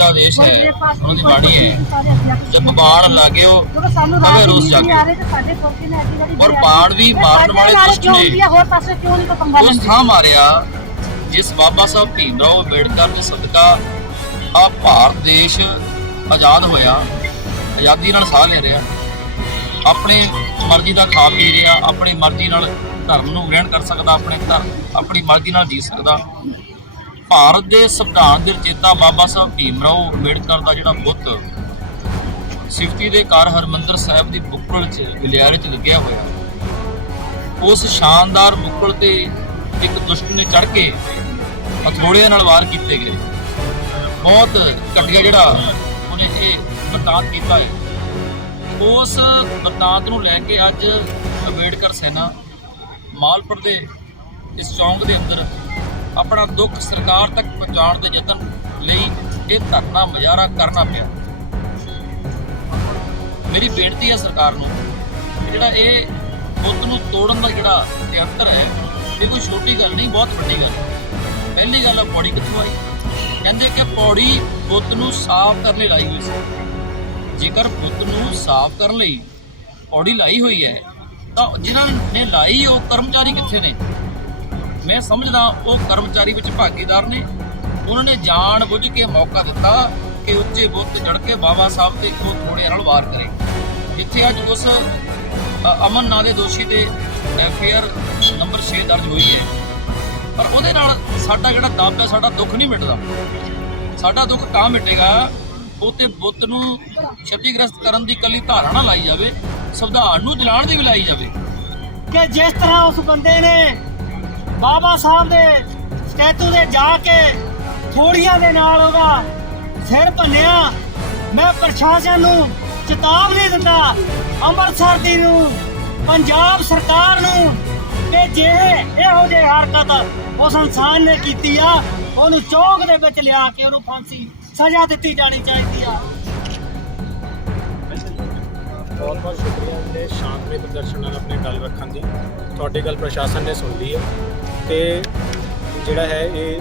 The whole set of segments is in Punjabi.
ਉਹਨਾਂ ਦੀ ਬਾੜੀ ਹੈ। ਜਦ ਬਾੜ ਲੱਗਿਓ ਹਵੇ ਰੋਸ ਜਾਗੇ। ਔਰ ਬਾੜ ਵੀ ਮਾਰਨ ਵਾਲੇ ਦੁਸ਼ਟ ਨੇ। ਹੋਰ ਪਾਸੇ ਕਿਉਂ ਨਹੀਂ ਕੋਈ ਪੰਗਾ ਉਸ ਥਾਂ ਮਾਰਿਆ ਜਿਸ ਬਾਬਾ ਸਾਹਿਬ ਭੀਮ ਰਾਓ ਅੰਬੇਡਕਰ ਦੇ ਸਦਕਾ ਆ ਭਾਰਤ ਦੇਸ਼ ਆਜ਼ਾਦ ਹੋਇਆ। ਆਜ਼ਾਦੀ ਨਾਲ ਸਾਹ ਲੈ ਰਿਹਾ। ਆਪਣੇ ਮਰਜ਼ੀ ਦਾ ਖਾ ਪੀ ਰਿਹਾ ਆਪਣੀ ਮਰਜ਼ੀ ਨਾਲ ਧਰਮ ਨੂੰ ਗ੍ਰਹਿਣ ਕਰ ਸਕਦਾ ਆਪਣੇ ਧਰਮ ਆਪਣੀ ਮਰਜ਼ੀ ਨਾਲ ਜੀ ਸਕਦਾ। ਭਾਰਤ ਦੇ ਸੰਵਿਧਾਨ ਦੇ ਰਚੇਤਾ ਬਾਬਾ ਸਾਹਿਬ ਭੀਮ ਰਾਓ ਅੰਬੇਡਕਰ ਦਾ ਜਿਹੜਾ ਬੁੱਤ ਸਿਫਤੀ ਦੇ ਘਰ ਹਰਮੰਦਰ ਸਾਹਿਬ ਦੀ ਬੁੱਕਲ 'ਚ ਗਲਿਆਰੇ 'ਚ ਲੱਗਿਆ ਹੋਇਆ। ਉਸ ਸ਼ਾਨਦਾਰ ਬੁੱਕਲ ਤੇ ਇੱਕ ਦੁਸ਼ਟ ਨੇ ਚੜ ਕੇ ਹਥੌੜਿਆਂ ਨਾਲ ਵਾਰ ਕੀਤੇ ਗਏ। ਬਹੁਤ ਘਟੀਆ ਜਿਹੜਾ ਉਹਨੇ ਇਹ ਬਰਤਾਂਤ ਕੀਤਾ ਹੈ। ਉਸ ਬਰਤਾਂਤ ਨੂੰ ਲੈ ਕੇ ਅੱਜ ਅੰਬੇਡਕਰ ਸੈਨਾ ਮਾਲਪੁਰ ਦੇ ਇਸ ਚੌਂਕ ਦੇ ਅੰਦਰ ਆਪਣਾ ਦੁੱਖ ਸਰਕਾਰ ਤੱਕ ਪਹੁੰਚਾਉਣ ਦੇ ਯਤਨ ਲਈ ਇਹ ਧਰਨਾ ਮੁਜ਼ਾਹਰਾ ਕਰਨਾ ਪਿਆ। ਮੇਰੀ ਬੇਨਤੀ ਹੈ ਸਰਕਾਰ ਨੂੰ ਜਿਹੜਾ ਇਹ ਬੁੱਤ ਨੂੰ ਤੋੜਨ ਦਾ ਜਿਹੜਾ ਯੰਤਰ ਹੈ, ਇਹ ਕੋਈ ਛੋਟੀ ਗੱਲ ਨਹੀਂ, ਬਹੁਤ ਵੱਡੀ ਗੱਲ ਹੈ। ਪਹਿਲੀ ਗੱਲ ਆ, ਪੌੜੀ ਕਿੱਥੋਂ ਆਈ? ਕਹਿੰਦੇ ਕਿ ਪੌੜੀ ਬੁੱਤ ਨੂੰ ਸਾਫ਼ ਕਰਨ ਲਈ ਲਾਈ ਹੋਈ ਸੀ। ਜੇਕਰ ਬੁੱਤ ਨੂੰ ਸਾਫ਼ ਕਰਨ ਲਈ ਪੌੜੀ ਲਾਈ ਹੋਈ ਹੈ, ਤਾਂ ਜਿਨ੍ਹਾਂ ਨੇ ਲਾਈ ਉਹ ਕਰਮਚਾਰੀ ਕਿੱਥੇ ਨੇ? ਮੈਂ ਸਮਝਦਾ ਉਹ ਕਰਮਚਾਰੀ ਵਿੱਚ ਭਾਗੀਦਾਰ ਨੇ। ਉਹਨਾਂ ਨੇ ਜਾਣ ਬੁੱਝ ਕੇ ਮੌਕਾ ਦਿੱਤਾ ਕਿ ਉੱਚੇ ਬੁੱਤ ਜੜ ਕੇ ਬਾਬਾ ਸਾਹਿਬ ਤੇ ਉਹ ਥੋੜਿਆਂ ਨਾਲ ਵਾਰ ਕਰੇ। ਇੱਥੇ ਅੱਜ ਉਸ ਅਮਨ ਨਾਂ ਦੇ ਦੋਸ਼ੀ ਤੇ ਐਫ ਨੰਬਰ 6 ਦਰਜ ਹੋਈ ਹੈ। ਪਰ ਉਹਦੇ ਨਾਲ ਸਾਡਾ ਜਿਹੜਾ ਦਮ ਹੈ, ਸਾਡਾ ਦੁੱਖ ਨਹੀਂ ਮਿਟਦਾ। ਸਾਡਾ ਦੁੱਖ ਤਾਂ ਮਿਟੇਗਾ ਉਹ ਤੇ ਬੁੱਤ ਨੂੰ ਛਤੀਗ੍ਰਸਤ ਕਰਨ ਦੀ ਕੱਲੀ ਧਾਰਾ ਨਾ ਲਾਈ ਜਾਵੇ, ਸੰਵਿਧਾਨ ਨੂੰ ਜਲਾਉਣ ਦੀ ਵੀ ਲਾਈ ਜਾਵੇ। ਕਿ ਜਿਸ ਤਰ੍ਹਾਂ ਉਸ ਬੰਦੇ ਨੇ ਬਾਬਾ ਸਾਹਿਬ ਦੇ ਸਟੈਚੂ ਦੇ ਜਾ ਕੇ ਥੋੜੀਆਂ ਦੇ ਨਾਲ ਉਹਦਾ ਸਿਰ ਭੰਨਿਆ। ਮੈਂ ਪ੍ਰਸ਼ਾਸਨ ਨੂੰ ਚੇਤਾਵਨੀ ਦਿੰਦਾ। ਅੰਮ੍ਰਿਤਸਰ ਦੀ ਨੂੰ, ਪੰਜਾਬ ਸਰਕਾਰ ਨੂੰ ਕਿ ਜੇ ਇਹੋ ਜਿਹੀ ਹਰਕਤ ਉਸ ਇਨਸਾਨ ਨੇ ਕੀਤੀ ਆ, ਉਹਨੂੰ ਚੌਕ ਦੇ ਵਿੱਚ ਲਿਆ ਕੇ ਉਹਨੂੰ ਫਾਂਸੀ ਸਜ਼ਾ ਦਿੱਤੀ ਜਾਣੀ ਚਾਹੀਦੀ ਆ। ਬਹੁਤ ਬਹੁਤ ਸ਼ੁਕਰੀਆ ਤੇ ਸ਼ਾਂਤਮਈ ਪ੍ਰਦਰਸ਼ਨ ਨਾਲ ਆਪਣੀ ਗੱਲ ਰੱਖਣ ਦੀ। ਤੁਹਾਡੀ ਗੱਲ ਪ੍ਰਸ਼ਾਸਨ ਨੇ ਸੁਣ ਲਈ ਹੈ ਤੇ ਜਿਹੜਾ ਹੈ ਇਹ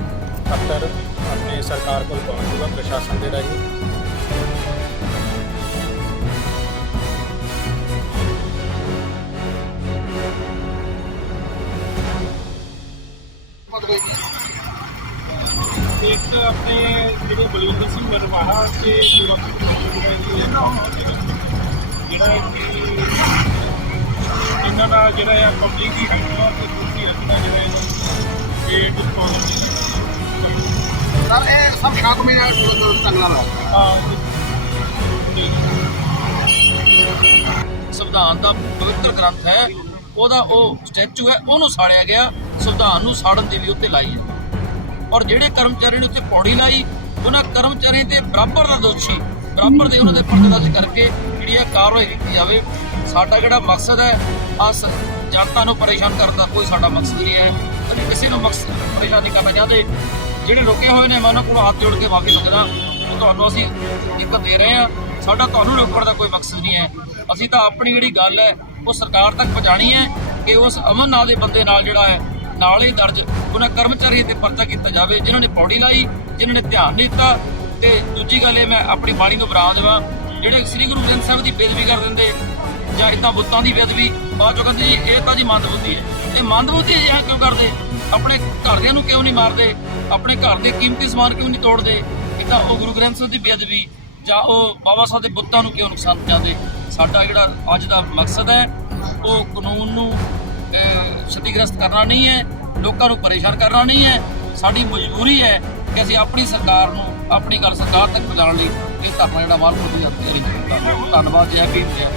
ਪੱਤਰ ਆਪਣੇ ਸਰਕਾਰ ਕੋਲ ਪਹੁੰਚੂਗਾ ਪ੍ਰਸ਼ਾਸਨ ਦੇ ਰਾਹੀਂ। ਇੱਕ ਆਪਣੇ ਜਿਹੜੇ ਬਲਵਿੰਦਰ ਸਿੰਘ ਮਰਵਾਹਾ ਤੇ ਸੁਰੱਖਿਅਤ ਜਿਹੜਾ ਕਿ ਇਹਨਾਂ ਦਾ ਜਿਹੜਾ ਆ ਪਬਲਿਕ ਦੀ ਹੈਲਪ ਤੇ ਕੁਰਸੀ ਰੱਖਣਾ ਜਿਹੜਾ ਹੈ ਇਹ ਡਿਸਪੋਜ਼ਲ ਸਰ ਇਹ ਸਭ ਸ਼ਾਂਤਮਈ ਨਾਲ ਢੰਗ ਨਾਲ ਹੋਇਆ। ਸੰਵਿਧਾਨ ਦਾ ਪਵਿੱਤਰ ਗ੍ਰੰਥ ਹੈ ਉਹਦਾ ਉਹ ਸਟੈਚੂ ਹੈ ਉਹਨੂੰ ਸਾੜਿਆ ਗਿਆ ਸੰਵਿਧਾਨ ਨੂੰ ਸਾੜਨ ਦੀ ਵੀ ਉੱਤੇ ਲਾਈ ਹੈ। ਔਰ ਜਿਹੜੇ ਕਰਮਚਾਰੀ ਨੇ ਉੱਤੇ ਪੌੜੀ ਲਾਈ ਉਹਨਾਂ ਕਰਮਚਾਰੀਆਂ ਦੇ ਬਰਾਬਰ ਦਾ ਦੋਸ਼ੀ ਬਰਾਬਰ ਦੇ ਉਹਨਾਂ ਦੇ ਪਰਦੇ ਦਰਜ ਕਰਕੇ ਜਿਹੜੀ ਇਹ ਕਾਰਵਾਈ ਕੀਤੀ ਜਾਵੇ। ਸਾਡਾ ਜਿਹੜਾ ਮਕਸਦ ਹੈ ਆ ਜਨਤਾ ਨੂੰ ਪਰੇਸ਼ਾਨ ਕਰਨ ਦਾ ਕੋਈ ਸਾਡਾ ਮਕਸਦ ਨਹੀਂ ਹੈ। ਅਸੀਂ ਕਿਸੇ ਨੂੰ ਮਕਸਦ ਪਰੇਸ਼ਾਨ ਨਹੀਂ ਕਰਨਾ ਚਾਹਦੇ। ਜਿਹੜੇ ਰੁਕੇ ਹੋਏ ਨੇ, ਮੈਂ ਉਹਨਾਂ ਕੋਲ ਹੱਥ ਜੋੜ ਕੇ ਮਾਫੀ ਮੰਗਦਾ। ਕਿ ਤੁਹਾਨੂੰ ਅਸੀਂ ਇੱਕ ਦੇ ਰਹੇ ਹਾਂ। ਸਾਡਾ ਤੁਹਾਨੂੰ ਰੋਕਣ ਦਾ ਕੋਈ ਮਕਸਦ ਨਹੀਂ ਹੈ। ਅਸੀਂ ਤਾਂ ਆਪਣੀ ਜਿਹੜੀ ਗੱਲ ਹੈ, ਉਹ ਸਰਕਾਰ ਤੱਕ ਪਹੁੰਚਾਣੀ ਹੈ ਕਿ ਉਸ ਅਮਨ ਨਾਲ ਦੇ ਬੰਦੇ ਨਾਲ ਜਿਹੜਾ ਹੈ, ਨਾਲ ਹੀ ਦਰਜ, ਉਹਨਾਂ ਕਰਮਚਾਰੀਆਂ ਤੇ ਪਰਚਾ ਕੀਤਾ ਜਾਵੇ, ਜਿਨ੍ਹਾਂ ਨੇ ਪੌੜੀ ਲਾਈ, ਜਿਨ੍ਹਾਂ ਨੇ ਧਿਆਨ ਨਹੀਂ ਦਿੱਤਾ। ਤੇ ਦੂਜੀ ਗੱਲ ਇਹ ਮੈਂ ਆਪਣੀ ਬਾਣੀ ਨੂੰ ਬਰਾਮ ਦੇਵਾਂ। ਜਿਹੜੇ ਸ੍ਰੀ ਗੁਰੂ ਗ੍ਰੰਥ ਸਾਹਿਬ ਦੀ ਬੇਦਬੀ ਕਰ ਦਿੰਦੇ, ਜਾਂ ਇਦਾਂ ਬੁੱਤਾਂ ਦੀ ਬੇਦਬੀ ਬਾਅਦ ਚੋਂ ਕਹਿੰਦੇ ਜੀ, ਇਹ ਤਾਂ ਜੀ ਮੰਦਬੁੱਧੀ ਹੈ। ਇਹ ਮੰਦਬੁੱਧੀ ਜਿਹਾ ਕਿਉਂ ਕਰਦੇ? ਆਪਣੇ ਘਰਦਿਆਂ ਨੂੰ ਕਿਉਂ ਨਹੀਂ ਮਾਰਦੇ? ਆਪਣੇ ਘਰ ਦੇ ਕੀਮਤੀ ਸਮਾਨ ਕਿਉਂ ਨਹੀਂ ਤੋੜਦੇ? ਇਦਾਂ ਉਹ ਗੁਰੂ ਗ੍ਰੰਥ ਸਾਹਿਬ ਦੀ ਬੇਦਬੀ ਜਾਂ ਉਹ ਬਾਬਾ ਸਾਹਿਬ ਦੇ ਬੁੱਤਾਂ ਨੂੰ ਕਿਉਂ ਨੁਕਸਾਨ ਪਹੁੰਚਾਉਂਦੇ? ਸਾਡਾ ਜਿਹੜਾ ਅੱਜ ਦਾ ਮਕਸਦ ਹੈ, ਉਹ ਕਾਨੂੰਨ ਨੂੰ ਛਤੀਗ੍ਰਸਤ ਕਰਨਾ ਨਹੀਂ ਹੈ, ਲੋਕਾਂ ਨੂੰ ਪਰੇਸ਼ਾਨ ਕਰਨਾ ਨਹੀਂ ਹੈ। ਸਾਡੀ ਮਜਬੂਰੀ ਹੈ ਕਿ ਅਸੀਂ ਆਪਣੀ ਸਰਕਾਰ ਨੂੰ, ਆਪਣੀ ਗੱਲ ਸਰਕਾਰ ਤੱਕ ਪਹੁੰਚਾਉਣ ਲਈ ਇਹ ਧਰਨਾ ਜਿਹੜਾ ਮਾਲਪੁਰ ਦੀ ਹੱਥ ਧੰਨਵਾਦ, ਜੈ ਭੀਮ, ਜੈ